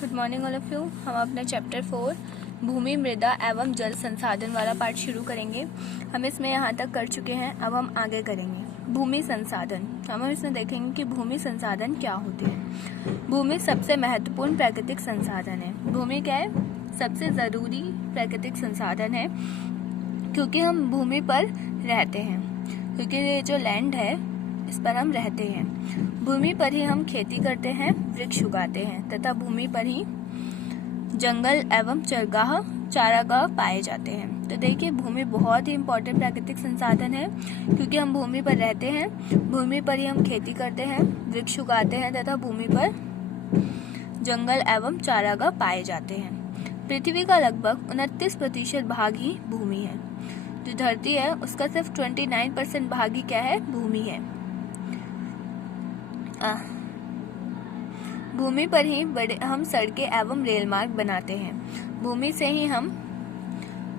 Good morning all of you. हम अपने chapter 4 भूमि मृदा एवं जल संसाधन वाला पार्ट शुरू करेंगे। हम इसमें यहाँ तक कर चुके हैं, अब हम आगे करेंगे। भूमि संसाधन, हम इसमें देखेंगे कि भूमि संसाधन क्या होते हैं। भूमि सबसे महत्वपूर्ण प्राकृतिक संसाधन है। भूमि क्या है? सबसे ज़रूरी प्राकृतिक संसाधन है, क्योंकि हम भूमि पर रहते हैं, क्योंकि ये जो लैंड है इस पर हम रहते हैं। भूमि पर ही हम खेती करते हैं, वृक्ष उगाते हैं तथा भूमि पर ही जंगल एवं चारागाह पाए जाते हैं। तो देखिए, भूमि बहुत ही इम्पोर्टेंट प्राकृतिक संसाधन है, क्योंकि हम भूमि पर रहते हैं, भूमि पर ही हम खेती करते हैं, वृक्ष उगाते हैं तथा भूमि पर जंगल एवं चारागाह पाए जाते हैं। पृथ्वी का लगभग 29% भाग ही भूमि है। जो धरती है उसका सिर्फ 29% भाग ही क्या है? भूमि है। भूमि पर ही हम सड़कें एवं रेल मार्ग बनाते हैं। भूमि से ही हम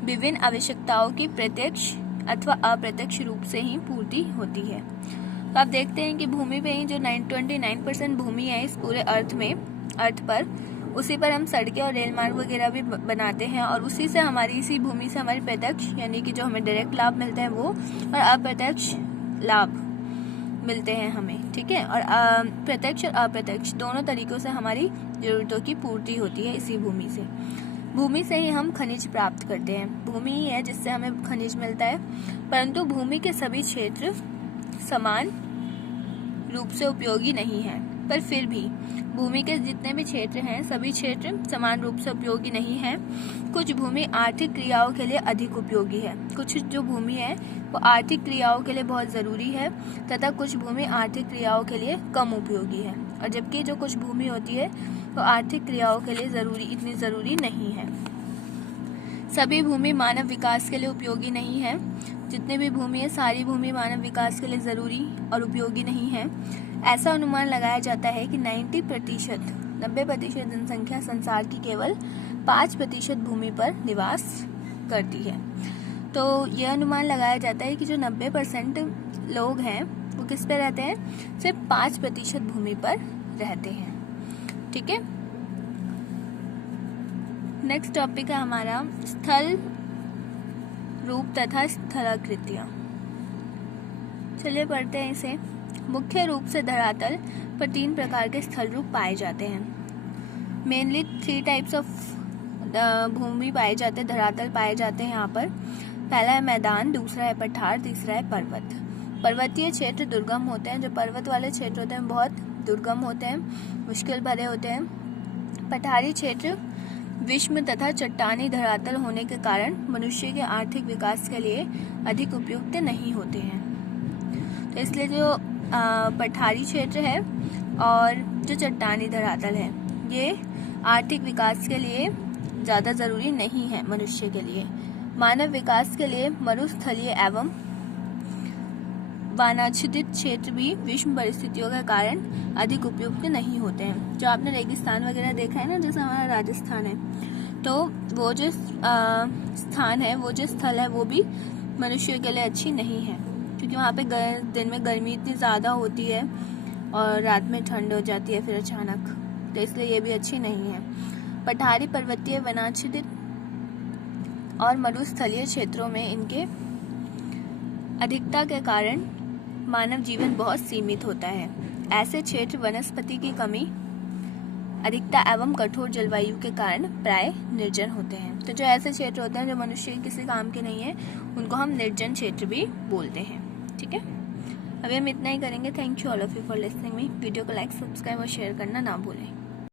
विभिन्न आवश्यकताओं की प्रत्यक्ष अथवा अप्रत्यक्ष रूप से ही पूर्ति होती है। तो आप देखते हैं कि भूमि पे ही जो 29% भूमि है इस पूरे अर्थ पर, उसी पर हम सड़कें और रेल मार्ग वगैरह भी बनाते हैं, और उसी से इसी भूमि से हमारी प्रत्यक्ष यानी कि जो हमें डायरेक्ट लाभ मिलते हैं वो, और अप्रत्यक्ष लाभ मिलते हैं हमें, ठीक है। और प्रत्यक्ष और अप्रत्यक्ष दोनों तरीकों से हमारी जरूरतों की पूर्ति होती है इसी भूमि से। भूमि से ही हम खनिज प्राप्त करते हैं। भूमि ही है जिससे हमें खनिज मिलता है, परंतु भूमि के सभी क्षेत्र समान रूप से उपयोगी नहीं है। पर फिर भी भूमि के जितने भी क्षेत्र हैं सभी क्षेत्र समान रूप से उपयोगी नहीं है। कुछ भूमि आर्थिक क्रियाओं के लिए अधिक उपयोगी है, कुछ जो भूमि है वो आर्थिक क्रियाओं के लिए बहुत ज़रूरी है, तथा कुछ भूमि आर्थिक क्रियाओं के लिए कम उपयोगी है। और जबकि जो कुछ भूमि होती है वो आर्थिक क्रियाओं के लिए इतनी ज़रूरी नहीं है। सभी भूमि मानव विकास के लिए उपयोगी नहीं है। जितने भी भूमि है सारी भूमि मानव विकास के लिए ज़रूरी और उपयोगी नहीं है। ऐसा अनुमान लगाया जाता है कि 90% जनसंख्या संसार की केवल 5% भूमि पर निवास करती है। तो यह अनुमान लगाया जाता है कि जो 90% लोग हैं वो किस पे रहते हैं? सिर्फ 5% भूमि पर रहते हैं, ठीक है। नेक्स्ट टॉपिक है हमारा स्थल रूप तथा स्थलाकृतियाँ। चलिए पढ़ते हैं इसे। मुख्य रूप से धरातल पर 3 प्रकार के स्थल रूप पाए जाते हैं। मेनली 3 टाइप्स ऑफ भूमि पाए जाते हैं, धरातल पाए जाते हैं यहाँ पर। पहला है मैदान, दूसरा है पठार, तीसरा है पर्वत। पर्वतीय क्षेत्र दुर्गम होते हैं। जो पर्वत वाले क्षेत्र होते हैं बहुत दुर्गम होते हैं, मुश्किल भरे होते हैं। पठारी क्षेत्र विषम तथा चट्टानी धरातल होने के कारण मनुष्य के आर्थिक विकास के लिए अधिक उपयुक्त नहीं होते हैं। तो इसलिए जो पठारी क्षेत्र है और जो चट्टानी धरातल है ये आर्थिक विकास के लिए ज़्यादा ज़रूरी नहीं है मनुष्य के लिए। मानव विकास के लिए मरुस्थलीय एवं वनाच्छादित क्षेत्र भी विषम परिस्थितियों के कारण अधिक उपयुक्त नहीं होते हैं। जो आपने रेगिस्तान वगैरह देखा है ना, जैसे हमारा राजस्थान है, तो वो जो स्थान है, वो जो स्थल है वो भी मनुष्य के लिए अच्छी नहीं है, क्योंकि वहाँ पे दिन में गर्मी इतनी ज़्यादा होती है और रात में ठंड हो जाती है फिर अचानक, तो इसलिए ये भी अच्छी नहीं है। पठारी, पर्वतीय, वनाच्छादित और मरुस्थलीय क्षेत्रों में इनके अधिकता के कारण मानव जीवन बहुत सीमित होता है। ऐसे क्षेत्र वनस्पति की कमी, अधिकता एवं कठोर जलवायु के कारण प्राय निर्जन होते हैं। तो जो ऐसे क्षेत्र होते हैं जो मनुष्य के किसी काम के नहीं है उनको हम निर्जन क्षेत्र भी बोलते हैं, ठीक है। अभी हम इतना ही करेंगे। Thank you all of you for listening me. Video को लाइक, सब्सक्राइब और शेयर करना ना भूलें।